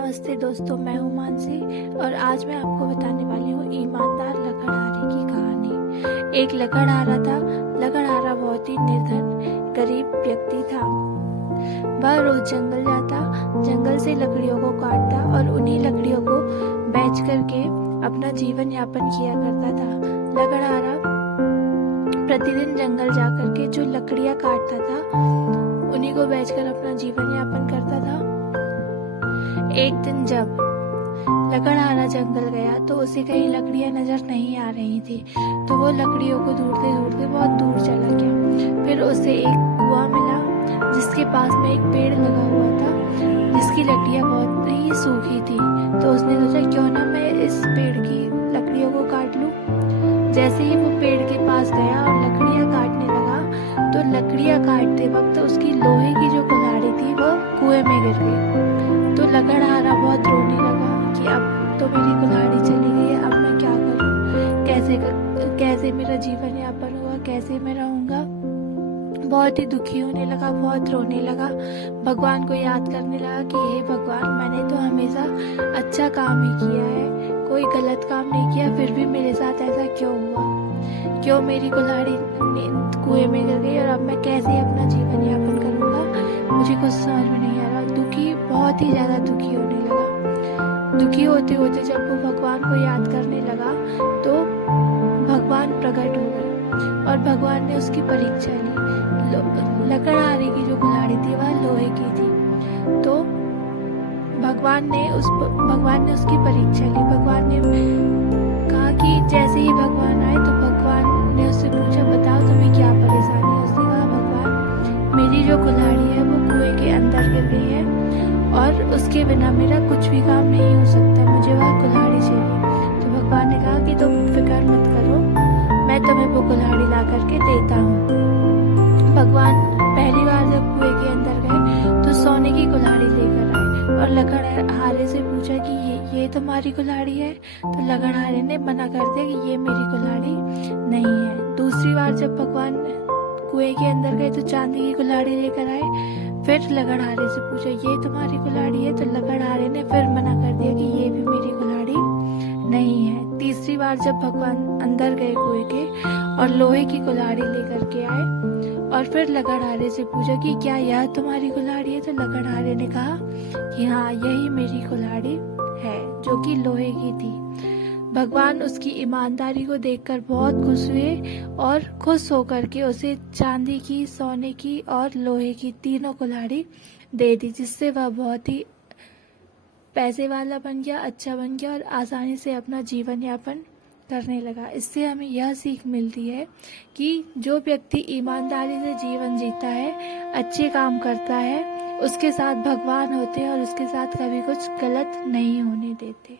नमस्ते दोस्तों, मैं हूँ मानसी और आज मैं आपको बताने वाली हूँ ईमानदार लकड़हारे की कहानी। एक लकड़हारा था। लकड़हारा बहुत ही निर्धन गरीब व्यक्ति था। वह रोज जंगल जाता, जंगल से लकड़ियों को काटता और उन्हीं लकड़ियों को बेच करके अपना जीवन यापन किया करता था। लकड़हारा प्रतिदिन जंगल जा करके जो लकड़ियाँ काटता था उन्हीं को बेचकर अपना जीवन यापन करता था। एक दिन जब लकड़हारा जंगल गया तो उसे कहीं लकड़ियां नजर नहीं आ रही थी, तो वो लकड़ियों को ढूंढते ढूंढते बहुत दूर चला गया। फिर उसे एक कुआं मिला जिसके पास में एक पेड़ लगा हुआ था जिसकी लकड़ियां बहुत ही सूखी थी। तो उसने सोचा क्यों ना मैं इस पेड़ की लकड़ियों को काट लूं। जैसे ही वो पेड़ के पास गया और लकड़ियां काटने लगा तो लकड़ियां काटते वक्त उसकी लोहे की जो कुल्हाड़ी थी वो कुएं में गिर गई। तो लकड़हारा बहुत रोने लगा कि अब तो मेरी कुल्हाड़ी चली गई है, अब मैं क्या करूं, कैसे मेरा जीवन यापन होगा, कैसे मैं रहूंगा। बहुत ही दुखी होने लगा, बहुत रोने लगा, भगवान को याद करने लगा कि हे भगवान, मैंने तो हमेशा अच्छा काम ही किया है, कोई गलत काम नहीं किया, फिर भी मेरे साथ ऐसा क्यों हुआ, क्यों मेरी कुल्हाड़ी कुएं में गिर गई और अब मैं कैसे अपना जीवन यापन करूंगा, मुझे कुछ समझ में नहीं आ रहा। दुखी, बहुत ही ज्यादा दुखी होने लगा। दुखी होते होते जब वो भगवान को याद करने लगा तो भगवान प्रकट हो गए और भगवान ने उसकी परीक्षा ली। लकड़हारे की जो कुल्हाड़ी थी वह लोहे की थी, तो भगवान ने उसकी परीक्षा ली। भगवान ने कहा कि जैसे ही भगवान आए तो भगवान ने उससे पूछा, बताओ तुम्हें क्या परेशानी है। उसने कहा, भगवान, मेरी जो कुल्हाड़ी है वो कुएं के अंदर गिर गई है और उसके बिना मेरा कुछ भी काम नहीं हो सकता, मुझे वह कुल्हाड़ी चाहिए। तो भगवान ने कहा कि तुम फिक्र मत करो, मैं तुम्हें वो कुल्हाड़ी ला करके देता हूँ। भगवान पहली बार जब कुएं के अंदर गए तो सोने की कुल्हाड़ी लेकर आए और लकड़हारे से पूछा कि ये तुम्हारी कुल्हाड़ी है। तो लकड़हारे ने मना कर दिया कि ये मेरी कुल्हाड़ी नहीं है। दूसरी बार जब भगवान कुएं के अंदर गए तो चांदी की कुल्हाड़ी लेकर आए। फिर लकड़हारे से पूछा, ये तुम्हारी कुल्हाड़ी है। तो लकड़हारे ने फिर मना कर दिया कि ये भी मेरी कुल्हाड़ी नहीं है। तीसरी बार जब भगवान अंदर गए कुएं के और लोहे की कुल्हाड़ी लेकर के आए और फिर लकड़हारे से पूछा कि क्या यह तुम्हारी कुल्हाड़ी है। तो लकड़हारे ने कहा कि हाँ, यही मेरी कुल्हाड़ी है, जो कि लोहे की थी। भगवान उसकी ईमानदारी को देखकर बहुत खुश हुए और खुश होकर के उसे चांदी की, सोने की और लोहे की तीनों कुल्हाड़ी दे दी, जिससे वह बहुत ही पैसे वाला बन गया, अच्छा बन गया और आसानी से अपना जीवन यापन करने लगा। इससे हमें यह सीख मिलती है कि जो व्यक्ति ईमानदारी से जीवन जीता है, अच्छे काम करता है, उसके साथ भगवान होते हैं और उसके साथ कभी कुछ गलत नहीं होने देते।